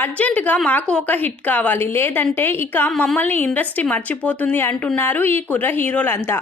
అర్జెంటుగా మాకు ఒక హిట్ కావాలి, లేదంటే ఇక మమ్మల్ని ఇండస్ట్రీ మర్చిపోతుంది అంటున్నారు ఈ కుర్ర హీరోలంతా.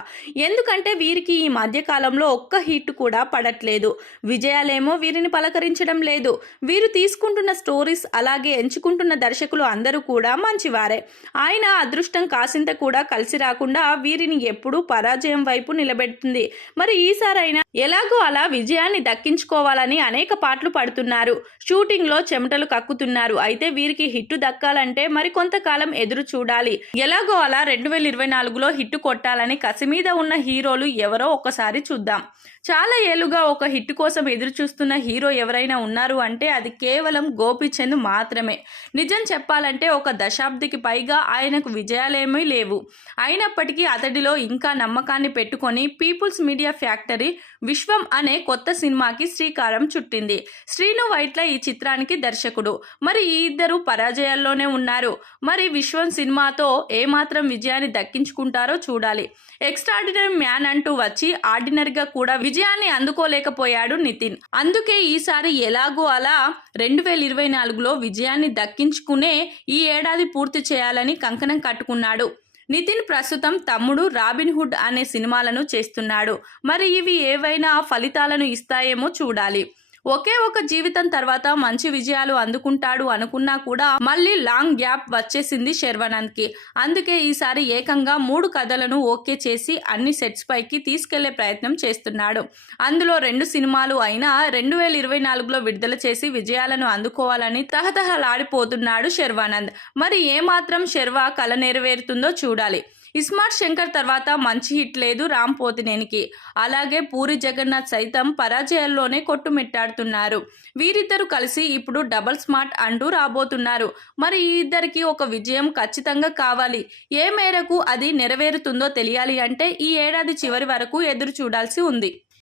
ఎందుకంటే వీరికి ఈ మధ్య కాలంలో ఒక్క హిట్ కూడా పడట్లేదు. విజయాలేమో వీరిని పలకరించడం లేదు. వీరు తీసుకుంటున్న స్టోరీస్ అలాగే ఎంచుకుంటున్న దర్శకులు అందరూ కూడా మంచివారే. ఆయన అదృష్టం కాసింత కూడా కలిసి రాకుండా వీరిని ఎప్పుడూ పరాజయం వైపు నిలబెడుతుంది. మరి ఈసారైనా ఎలాగో అలా విజయాన్ని దక్కించుకోవాలని అనేక పాటలు పడుతున్నారు. షూటింగ్లో చెమటలు కక్కుతున్నారు. అయితే వీరికి హిట్టు దక్కాలంటే మరి కొంతకాలం ఎదురు చూడాలి. ఎలాగో అలా 2024లో హిట్టు కొట్టాలని కసి మీద ఉన్న హీరోలు ఎవరో ఒకసారి చూద్దాం. చాలా ఏళ్లుగా ఒక హిట్ కోసం ఎదురు చూస్తున్న హీరో ఎవరైనా ఉన్నారు అంటే అది కేవలం గోపీచంద్ మాత్రమే. నిజం చెప్పాలంటే ఒక దశాబ్దికి పైగా ఆయనకు విజయాలేమీ లేవు. అయినప్పటికీ అతడిలో ఇంకా నమ్మకాన్ని పెట్టుకొని పీపుల్స్ మీడియా ఫ్యాక్టరీ విశ్వం అనే కొత్త సినిమాకి శ్రీకారం చుట్టింది. శ్రీను వైట్ల ఈ చిత్రానికి దర్శకుడు. మరి ఈ ఇద్దరు పరాజయాల్లోనే ఉన్నారు. మరి విశ్వం సినిమాతో ఏమాత్రం విజయాన్ని దక్కించుకుంటారో చూడాలి. ఎక్స్ట్రాడినరీ మ్యాన్ అంటూ వచ్చి ఆర్డినరీగా కూడా విజయాన్ని అందుకోలేకపోయాడు నితిన్. అందుకే ఈసారి ఎలాగో అలా 2024లో విజయాన్ని దక్కించుకునే ఈ ఏడాది పూర్తి చేయాలని కంకణం కట్టుకున్నాడు. నితిన్ ప్రస్తుతం తమ్ముడు రాబిన్ హుడ్ అనే సినిమాలను చేస్తున్నాడు. మరి ఇవి ఏవైనా ఫలితాలను ఇస్తాయేమో చూడాలి. ఒకే ఒక జీవితం తర్వాత మంచి విజయాలు అందుకుంటాడు అనుకున్నా కూడా మళ్ళీ లాంగ్ గ్యాప్ వచ్చేసింది శర్వానంద్కి. అందుకే ఈసారి ఏకంగా 3 కథలను ఓకే చేసి అన్ని సెట్స్ పైకి తీసుకెళ్లే ప్రయత్నం చేస్తున్నాడు. అందులో 2 సినిమాలు అయినా 2024లో విడుదల చేసి విజయాలను అందుకోవాలని తహతహలాడిపోతున్నాడు శర్వానంద్. మరి ఏమాత్రం శర్వా కల నెరవేరుతుందో చూడాలి. ఇస్మార్ట్ శంకర్ తర్వాత మంచి హిట్ లేదు రామ్ పోతినేనికి. అలాగే పూరి జగన్నాథ్ సైతం పరాజయాల్లోనే కొట్టుమిట్టాడుతున్నారు. వీరిద్దరూ కలిసి ఇప్పుడు డబుల్ స్మార్ట్ అంటూ రాబోతున్నారు. మరి ఈ ఇద్దరికి ఒక విజయం ఖచ్చితంగా కావాలి. ఏ మేరకు అది నెరవేరుతుందో తెలియాలి అంటే ఈ ఏడాది చివరి వరకు ఎదురు చూడాల్సి ఉంది.